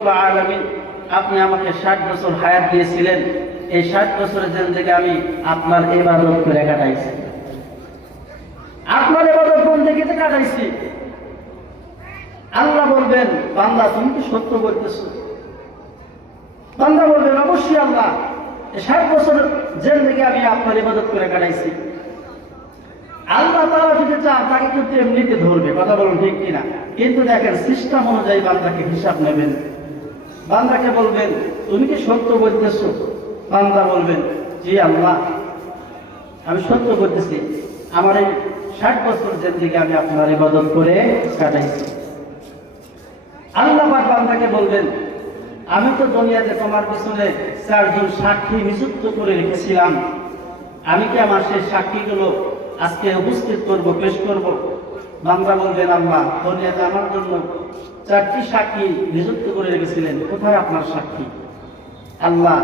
আলামিন, আপনি আমাকে 60 বছর হায়াত দিয়েছিলেন। এই 60 বছরের জিন্দেগি আমি আপনার ইবাদত করে কাটাইছি, আপনার ইবাদত বন্দেগীতে কাটাইছি। আল্লাহ বলবেন, বান্দা তুমি কি সত্য বলতেছো? বান্দা বলবেন, অবশ্যই আল্লাহ, এই 60 বছর জিন্দেগি আমি আপনার ইবাদত করে কাটাইছি। আল্লাহ তাআলা যদি চান তাকে কিন্তু এমনিতে ধরবে, কথা বলুন ঠিক কিনা? কিন্তু দেখেন, সিস্টেম অনুযায়ী বান্দাকে হিসাব নেবেন। বান্দাকে বলবেন, তুমি কি সত্য বলতেছো? বান্দা বলবেন, জি আল্লাহ, আমি সত্য বলতেছি, আমার এই 60 বছর জিন্দেগি আমি আপনার ইবাদত করে কাটাইছি। আল্লাহ পাক বান্দাকে বলবেন, আমি তো দুনিয়াতে তোমার পিছনে 4 জন সাক্ষী নিযুক্ত করে রেখেছিলাম, আমি কি আমার সেই সাক্ষীগুলো আজকে উপস্থিত করব, পেশ করব? বান্দা বলবেন, আল্লাহ, দুনিয়াতে আমার জন্য 4টি সাক্ষী নিযুক্ত করে রেখেছিলেন, কোথায় আপনার সাক্ষী? আল্লাহ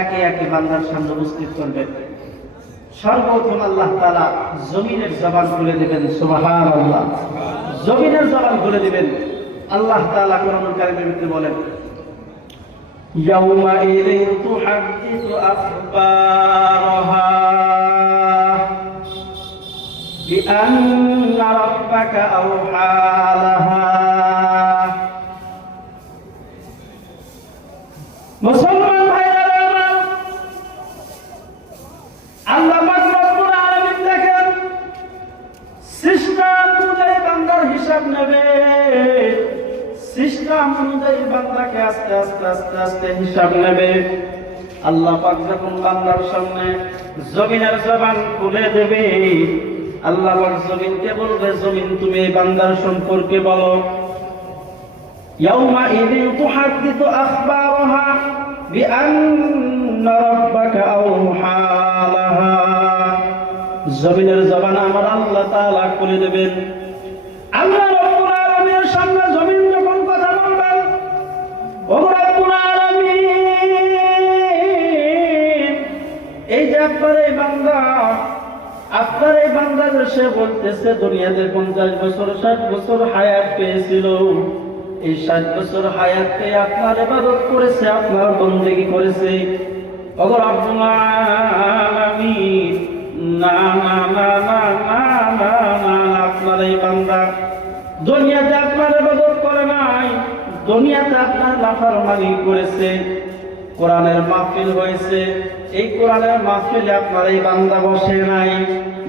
একে একে বান্দার সামনে উপস্থিত করবেন। সর্বপ্রথম আল্লাহ তাআলা জমিনের জবান খুলে দিবেন। সুবহানাল্লাহ, জমিনের জবান খুলে দিবেন। আল্লাহ তাআলা কোরআনুল কারীমের ভিতরে বলেন, ইয়াউমাইযিন তুহাদ্দিসু আখবারাহা বিআন্না রাব্বাকা আওহা লাহা। মুসলমান ভাইরা আমার, আল্লাহ পাক রব্বুল আলামিন দেখেন, সিস্টেম অনুযায়ী বান্দার হিসাব নেবে। সিস্টেম অনুযায়ী বান্দাকে আস্তে আস্তে আস্তে আস্তে হিসাব নেবে। আল্লাহ পাক যখন বান্দার সামনে জমিনের জবান খুলে দেবে, আল্লাহ পাক জমিনকে বলবে, জমিন তুমি এই বান্দার সম্পর্কে বলো। ইয়াউমাইযিন তুহাদ্দিসু আখবারাহা বিআন্না রাব্বাকা আওহা লাহা। জমিনের জবান আমার আল্লাহ তাআলা খুলে দেবেন। আল্লাহ রব্বুল আলামিনের সামনে জমিন যখন কথা বলবেন, ও রব্বুল আলামিন, এই যে আপনার এই বান্দা, আপনার এই বান্দা সে বলতেছে দুনিয়াতে 50 বছর 60 বছর হায়াত পেয়েছিল, এই 60 বছর হায়াত পেয়ে আপনার ইবাদত করেছে, আপনার বন্দেগী করেছে। ও রব্বুল আলামিন, না না না না না না না, আপনার এই বান্দা দুনিয়াতে আপনার ইবাদত করে নাই, দুনিয়াতে আপনার নাফরমানি করেছে। কোরআনের মাহফিল হয়েছে, এই কোরআনের মাহফিলে আপনার এই বান্দা বসে নাই,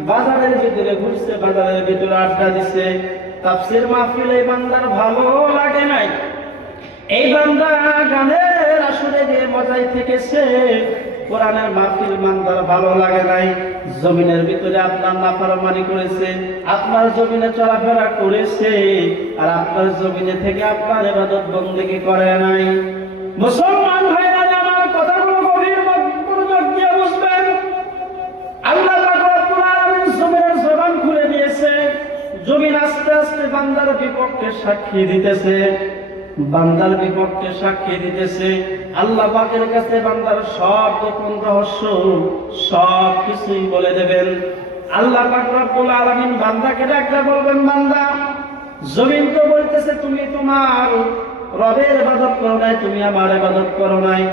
বাজারের ভিতরে ঘুরছে, বাজারের ভিতরে আড্ডা দিছে। তাফসীর মাহফিলে এই বান্দার ভালো লাগে নাই, এই বান্দা গানের আসরে দিয়ে মজাই থেকেছে। কোরআনের মাহফিল বান্দার ভালো লাগে নাই, জমিনের ভিতরে আপনার নাফরমানি করেছে, আপনার জমিনে চলাফেরা করেছে, আর আপনার জমিনে থেকে আপনার ইবাদত বন্দেগী করে নাই। মুসলমান ভাইরা আমার কথাগুলো গভীর মনোযোগ দিয়ে বুঝবেন। আল্লাহ পাক রব্বুল আলামিন জমিনের জবান খুলে দিয়েছে। জমিন আস্তে আস্তে বান্দার বিপক্ষে সাক্ষী দিতেছে, বান্দার বিপক্ষে সাক্ষী দিতেছে। আল্লাহ পাকের কাছে বান্দার সব গোপন রহস্য সব কিছুই বলে দেবেন। আল্লাহ পাক রব্বুল আলামিন বান্দাকে ডাকলে বলবেন, বান্দা, জমিন তো বলতেছে তুমি তোমার রবের ইবাদত করো নাই, তুমি আমার ইবাদত করো নাই।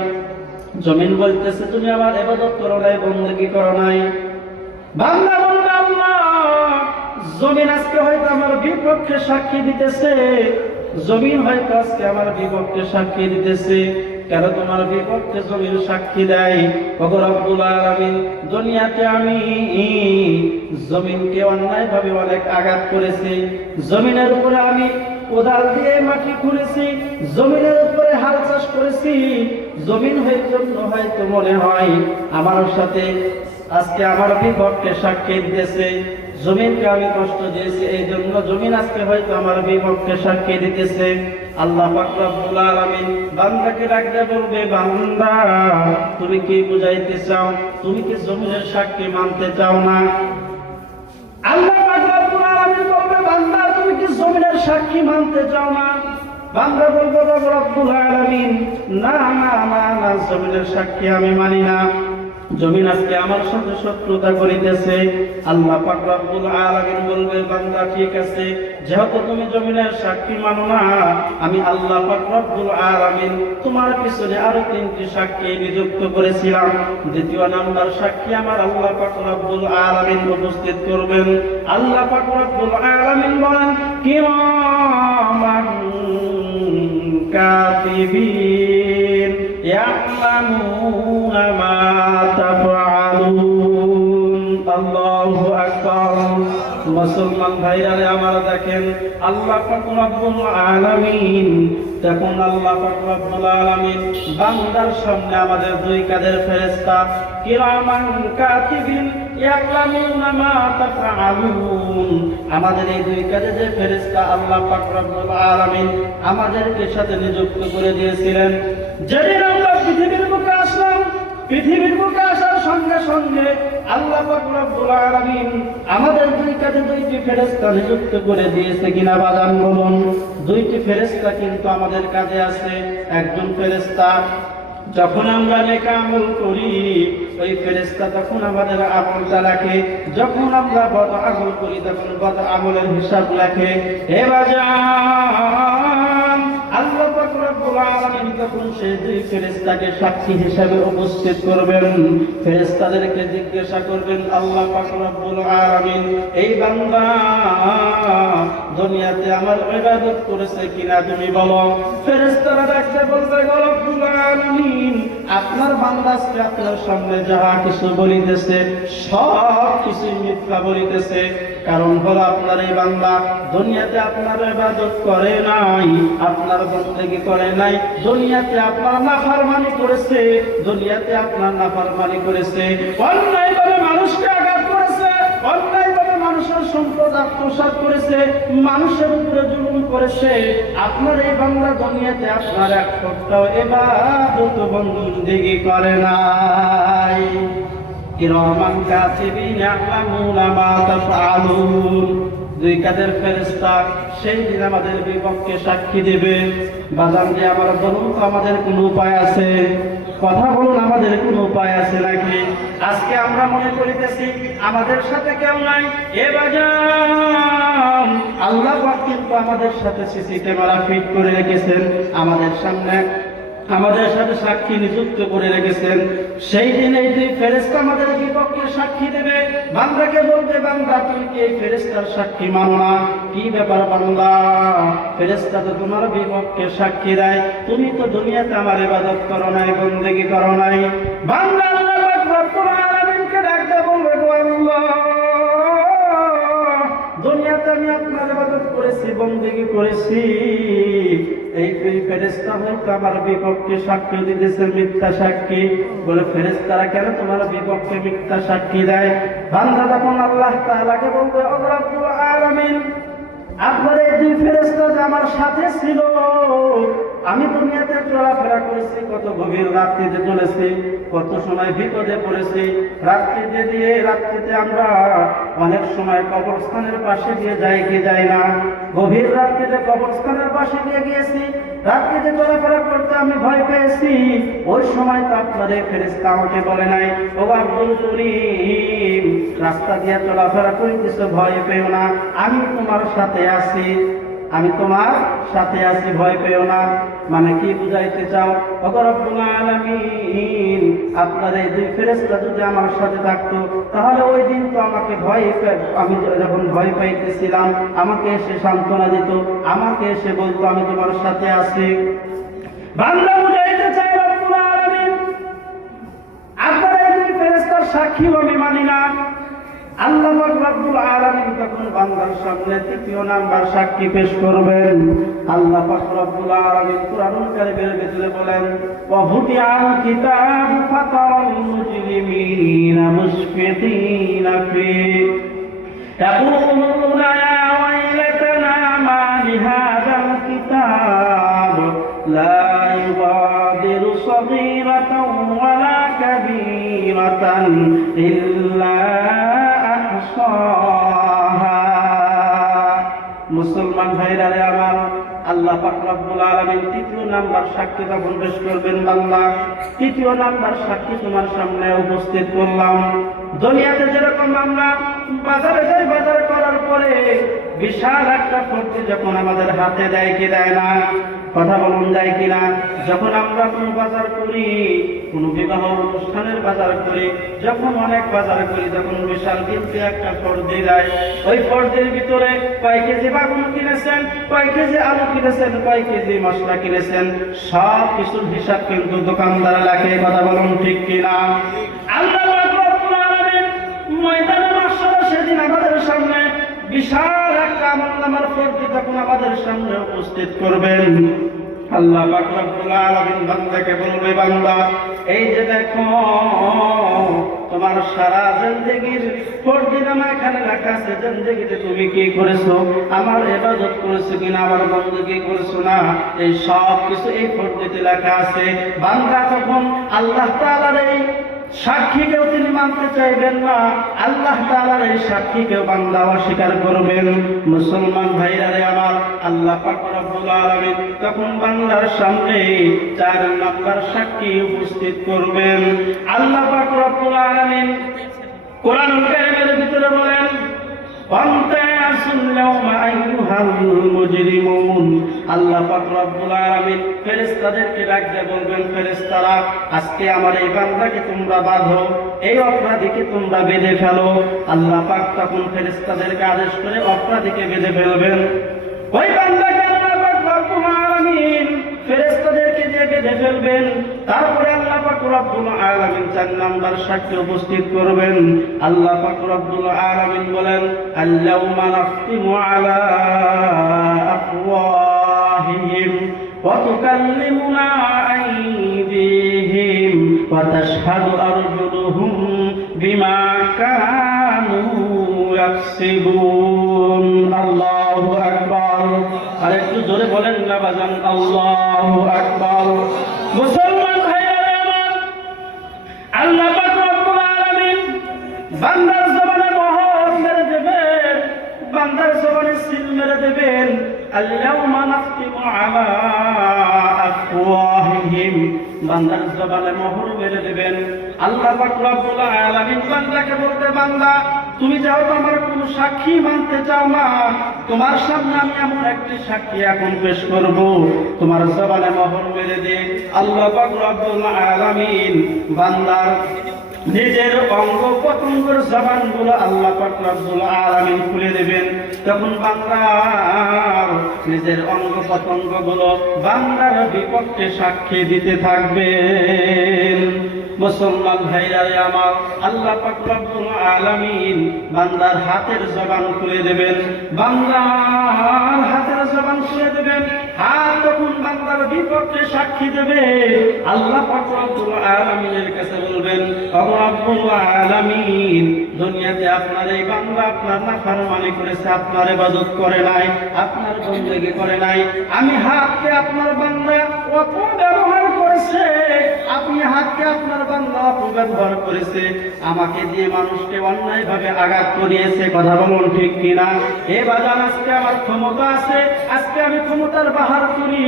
জমিন বলতেছে তুমি আমার ইবাদত করো নাই, বন্দেগী করো নাই। বান্দা বলবে, আল্লাহ, জমিন আজকে হয়তো আমার বিপক্ষে সাক্ষী দিতেছে, জমিন হয়তো আজকে আমার বিপক্ষে সাক্ষী দিতেছে। কেন তোমার বিপক্ষে জমিন সাক্ষী দেয়? ওগো রব্বুল আলামিন, দুনিয়াতে আমি জমিনকে অন্যায়ভাবে অনেক আঘাত করেছি, জমিনের উপরে আমি কোদাল দিয়ে মাটি খুঁড়েছি, জমিনের উপরে হাল চাষ করেছি। জমিন হয়তো মনে হয় আমার সাথে আজকে আমার বিপক্ষে সাক্ষী দিতেছে, জমিনকে আমি কষ্ট দিয়েছি, এই জন্য জমিন আজকে হয়তো আমার বিপক্ষে সাক্ষী দিতেছে। আল্লাহ পাক রব্বুল আলামিন বান্দাকে ডাকতে বলবে, বান্দা, তুমি কি বুঝাইতে চাও? তুমি কি জমিনের সাক্ষী মানতে চাও না? আল্লাহ পাক রব্বুল আলামিন বলবে, বান্দা, তুমি কি জমিনের সাক্ষী মানতে চাও না? বান্দা বলবে, রব্বুল আলামিন, না না না না, জমিনের সাক্ষী আমি মানি না। জমিন আজকে আমার সাথে শত্রুতা করিতেছে। আল্লাহ পাক রব্বুল আলামিন বলবে, বান্দা ঠিক আছে, যেহেতু তুমি জমিনের সাক্ষী মানো না, আমি আল্লাহ পাক রব্বুল আলামিন তোমার পিছনে আরো 3টি সাক্ষী নিযুক্ত করেছিলাম। দ্বিতীয় নাম্বার সাক্ষী আমার আল্লাহ পাক রব্বুল আলামিন উপস্থিত করবেন। আল্লাহ পাক রব্বুল আলামিন বলেন, কিরামান কাতিবিন ইয়া'লামুনা মা তাফআলুন। আল্লাহু আকবার। মুসলমান ভাইরা আমার, দেখেন আল্লাহ পাক রব্বুল আলামিন, দেখুন আল্লাহ পাক রব্বুল আলামিন বান্দার সামনে আমাদের 2 কাঁধের ফেরেশতা কিরামান কাতিবিন ইয়া'লামুনা মা তাফআলুন, আমাদের এই 2 কাঁধে যে ফেরেশতা আল্লাহ পাক রব্বুল আলামিন আমাদেরকে সাথে নিযুক্ত করে দিয়েছিলেন। যেদিন আমরা পৃথিবীর বুকে আসলাম, পৃথিবীর বুকে আসার সঙ্গে সঙ্গে আল্লাহ পাক রব্বুল আলামিন আমাদের 2 কাঁধে 2টি ফেরেশতা নিযুক্ত করে দিয়েছে কিনা বাজান বলুন? 2টি ফেরেশতা কিন্তু আমাদের কাছে আছে। একজন ফেরেশতা যখন আমরা নেক আমল করি, ওই ফেরেশতা তখন আমাদের আমলটা রাখে, যখন আমরা বদ আমল করি তখন বদ আমলের হিসাব রাখে। হে বাজান, আল্লাহ পাক রব্বুল আলামিন তখন সেই 2 ফেরেশতাকে সাক্ষী হিসেবে উপস্থিত করবেন। ফেরেশতাদেরকে জিজ্ঞাসা করবেন, আল্লাহ পাক রব্বুল আলামিন এই বান্দা দুনিয়াতে আমার ইবাদত করেছে কিনা তুমি বলো। ফেরেশতারা ডাকতে বলবে, রব্বুল আলামিন আপনার বান্দা আজকে আপনার সামনে যাহা কিছু বলিতেছে সব কিছুই মিথ্যা বলিতেছে। কারণ হলো আপনার এই বান্দা দুনিয়াতে আপনার ইবাদত করে নাই, আপনার বন্দেগী করে নাই, দুনিয়াতে আপনার নাফরমানি করেছে, দুনিয়াতে আপনার নাফরমানি করেছে, অন্যায়ভাবে মানুষকে আঘাত করেছে, অন্যায়ভাবে মানুষের সম্পদ আত্মসাৎ করেছে, মানুষের উপরে জুলুম করেছে। আপনার এই বান্দা দুনিয়াতে আপনার এক সপ্তাহ ইবাদত বন্দেগী করে নাই। কিরামান কাতিবিন ইয়া'লামুনা মা তাফআলুন। 2 কাঁধের ফেরেশতা সেই দিন আমাদের বিপক্ষে সাক্ষী দেবে। বাজান যে আমার বলুন তো, আমাদের কোনো উপায় আছে? কথা বলুন, আমাদের কোনো উপায় আছে নাকি? আজকে আমরা মনে করিতেছি আমাদের সাথে কেউ নাই। এ বাজান, আল্লাহ পাক কিন্তু আমাদের সাথে সিসি ক্যামেরা ফিট করে রেখেছেন, আমাদের সামনে আমাদের সাথে সাক্ষী নিযুক্ত করে রেখেছেন। সেই দিন এই 2 ফেরেশতা আমাদের বিপক্ষে সাক্ষী দেবে। বান্দাকে বলবে, বান্দা তুমি কি এই ফেরেশতার সাক্ষী মানো না? কি ব্যাপার বান্দা, ফেরেশতা তো তোমার বিপক্ষে সাক্ষী দেয়, তুমি তো দুনিয়াতে আমার ইবাদত করো নাই, বন্দেগী করো নাই। বান্দা আল্লাহ পাক রব্বুল আলামিনকে ডাকতে বলবে, আল্লাহ দুনিয়াতে আমি আপনার ইবাদত করেছি, বন্দেগী করেছি, এই ফেরেশতা হয়তো আমার বিপক্ষে সাক্ষী দিতেছে, মিথ্যা সাক্ষী। বলে, ফেরেশতারা কেন তোমার বিপক্ষে মিথ্যা সাক্ষী দেয়? বান্দা তখন আল্লাহ তাআলাকে বলবে, ও রব্বুল আলামিন আপনার এই 2 ফেরেশতা যে আমার সাথে ছিল, আমি দুনিয়াতে চলাফেরা করেছি, কত গভীর রাত্রিতে চলেছি, কত সময় বিপদে পড়েছি, রাত্রিতে আমরা অনেক সময় কবরস্থানের পাশে দিয়ে যাই কি যাই না? গভীর রাত্রিতে কবরস্থানের পাশে দিয়ে গিয়েছি, রাত্রিতে চলাফেরা করতে আমি ভয় পেয়েছি। ওই সময় তো আপনার এই ফেরেশতা আমাকে বলে নাই, ও আব্দুল করিম রাস্তা দিয়ে চলাফেরা করিতেছ, ভয় পেও না, আমি তোমার সাথে আছি, আমি তোমার সাথে আছি, ভয় পেও না। মানে কি বুঝাইতে চাও? ও রব্বুল আলামিন আপনার এই 2 ফেরেশতা যদি আমার সাথে থাকতো, তাহলে ওই দিন তো আমাকে আমি যখন ভয় পাইতেছিলাম আমাকে এসে সান্ত্বনা দিত, আমাকে এসে বলতো আমি তোমার সাথে আছি। বান্দা বুঝাইতে চাই, রব্বুল আলামিন আপনার এই 2 ফেরেশতার সাক্ষীও আমি মানি না। আল্লাহ পাক রব্বুল আলামিন তখন বান্দার সামনে 3য় নাম্বার সাক্ষী পেশ করবেন। আল্লাহ পাক রব্বুল আলামিন কুরআনুল কারীমের ভিতরে বলেন, ওয়া হুদিআল কিতাব ফাতারাল মুজরিমিনা মুশফিকিনা ফি ইয়াকুলুনা ইয়া ওয়াইলাতানা মা লিহাযাল কিতাব লা ইউগাদিরু সাগীরাতান ওয়ালা কাবীরাতান ইল্লা মুসলমান ভাইরা আমার, আল্লাহ পাক রব্বুল আলামিন তৃতীয় নাম্বার সাক্ষী তখন পেশ করবেন, বান্দা তৃতীয় নাম্বার সাক্ষী তোমার সামনে উপস্থিত করলাম। দুনিয়াতে যেরকম আমরা বাজারে যাই, বাজার করার পরে বিশাল একটা ফর্জি যখন আমাদের হাতে দেয় কি দেয় না, কথা বলুন যায় কিনা? যখন আমরা কোনো বাজার করি, কোনো বিবাহ অনুষ্ঠানের বাজার করি, যখন অনেক বাজার করি, তখন বিশাল কিন্তু একটা ফর্জি দেয়। ওই ফর্জির ভিতরে কয় কেজি বাগুন কিনেছেন, কয় কেজি আলু কিনেছেন, কয় কেজি মশলা কিনেছেন, সব কিছুর হিসাব কিন্তু দোকানদার লেখে, কথা বলুন ঠিক কিনা? আল্লাহ ময়দানে মাহশারে সেদিন আমাদের সামনে বিশাল একটা আমলনামার ফর্জি তখন আমাদের সামনে উপস্থিত করবেন। আল্লাহ পাক রব্বুল আলামিন বান্দাকে বলবে, বান্দা এই যে দেখো তোমার সারা জিন্দেগীর ফরজিনামা এখানে লেখা আছে। জিন্দেগিতে তুমি কি করেছো, আমার ইবাদত করেছো কিনা, আমার বندگی করেছো না, এই সব কিছু এই ফরজিতে লেখা আছে। বান্দা তখন আল্লাহ তাআলার এই সাক্ষীকেও তিনি মানতে চাইবেন না, আল্লাহ তাআলার এই সাক্ষীকেও বান্দা অস্বীকার করবেন। মুসলমান ভাইরা রে আমার, আল্লাহ পাক রব্বুল আলামিন তখন বান্দার সামনে 4 নাম্বার সাক্ষী উপস্থিত করবেন। আল্লাহ পাক রব্বুল আলামিন কোরআনুল কারীমের ভিতরে বলেন, আল্লাহ পাক রব্বুল আলামিন ফেরেশতাদেরকে ডাকতে বলবেন, ফেরেশতারা আজকে আমার এই বান্দাকে তোমরা বাঁধো, এই অপরাধীকে তোমরা বেঁধে ফেলো। আল্লাহ পাক তখন ফেরেশতাদেরকে আদেশ করে অপরাধীকে বেঁধে ফেলবেন। ওই বান্দাকে আল্লাহ পাক রব্বুল আলামিন ফেরেশতাদেরকে দিয়ে বেঁধে ফেলবেন। তারপরে আল্লাহ পাক রব্বুল আলামিন 4 নাম্বার সাক্ষী উপস্থিত করবেন। আল্লাহ পাক রব্বুল আলামিন বলেন, আল-ইয়াউমা নাখতিমু আলা আফওয়াহিহিম ওয়া তুকাল্লিমুনা আইদিহিম ওয়া তাশহাদু আরজুলুহুম বিমা কানু ইয়াকসিবুন। আল্লাহু আকবার। আর একটু জোরে বলেন না বাজান, আল্লাহু আকবার। মুসলমান ভাইরা আমার, আল্লাহ পাক রব্বুল আলামিন বান্দার জবানে মোহর মেরে দেবেন, বান্দার জবানে সিল মেরে দেবেন। আল-ইয়াউমা নাখতিমু আলা আফওয়াহিহিম, বান্দার জবানে মোহর মেরে দেবেন। আল্লাহ পাক রব্বুল আলামিন বান্দাকে বলতে, বান্দা তুমি যাও তো আমার কোন সাক্ষী মানতে চাও না, তোমার সামনে আমি এমন একটি সাক্ষী এখন পেশ করব, তোমার জবানে মোহর মেরে দে। আল্লাহ পাক রব্বুল আলামিন বান্দার নিজের অঙ্গ প্রত্যঙ্গের জবানগুলো আল্লাহ পাক রব্বুল আলামিন খুলে দেবেন। তখন বান্দার নিজের অঙ্গ প্রত্যঙ্গগুলো বান্দার বিপক্ষে সাক্ষী দিতে থাকবেন। মুসলমান ভাইরা আমার, আল্লাহ পাক রব্বুল আলামিন বান্দার হাতের জবান খুলে দেবেন, বান্দার হাতের জবান খুলে দেবেন। হাত তখন বান্দার বিপক্ষে সাক্ষী দেবে। আল্লাহ পাক রব্বুল আলামিনের কাছে বলবেন, ও রব্বুল আলামিন দুনিয়াতে আপনার এই বান্দা আপনার নাফরমানি করেছে, আপনার ইবাদত করে নাই, আপনার বندگی করে নাই, আমি হাতকে আপনার বান্দা অপব্যবহার করেছে, আপনি হাতকে আপনার বান্দা অপব্যবহার করেছে, আমাকে দিয়ে মানুষকে অন্যায়ভাবে আঘাত করিয়েছে, কথা বলুন ঠিক কিনা? এ বাজান আজকে আমার ক্ষমতা আছে, আজকে আমি ক্ষমতার বাহার করি,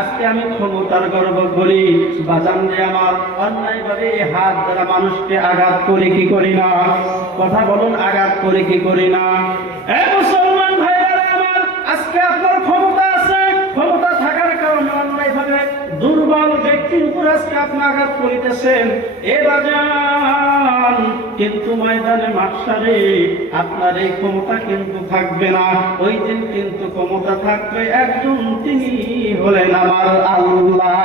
আজকে আমি ক্ষমতার গর্ব করি, বাজান যে আমার অন্যায়ভাবে হাত দ্বারা মানুষকে আঘাত করি কি করি না? কথা বলুন, আঘাত করি কি করি না? এ মুসলমান ভাইরা আমার, আজকে আপনার ক্ষমতা আছে, ক্ষমতা থাকার কারণে অন্যায়ভাবে দুর্বল ব্যক্তির উপর আজকে আপনি আঘাত করিতেছেন। এ বাজান কিন্তু ময়দানে মাহশারে আপনার এই ক্ষমতা কিন্তু থাকবে না, ওই দিন কিন্তু ক্ষমতা থাকবে একজন, তিনি হলেন আমার আল্লাহ।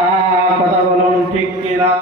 কথা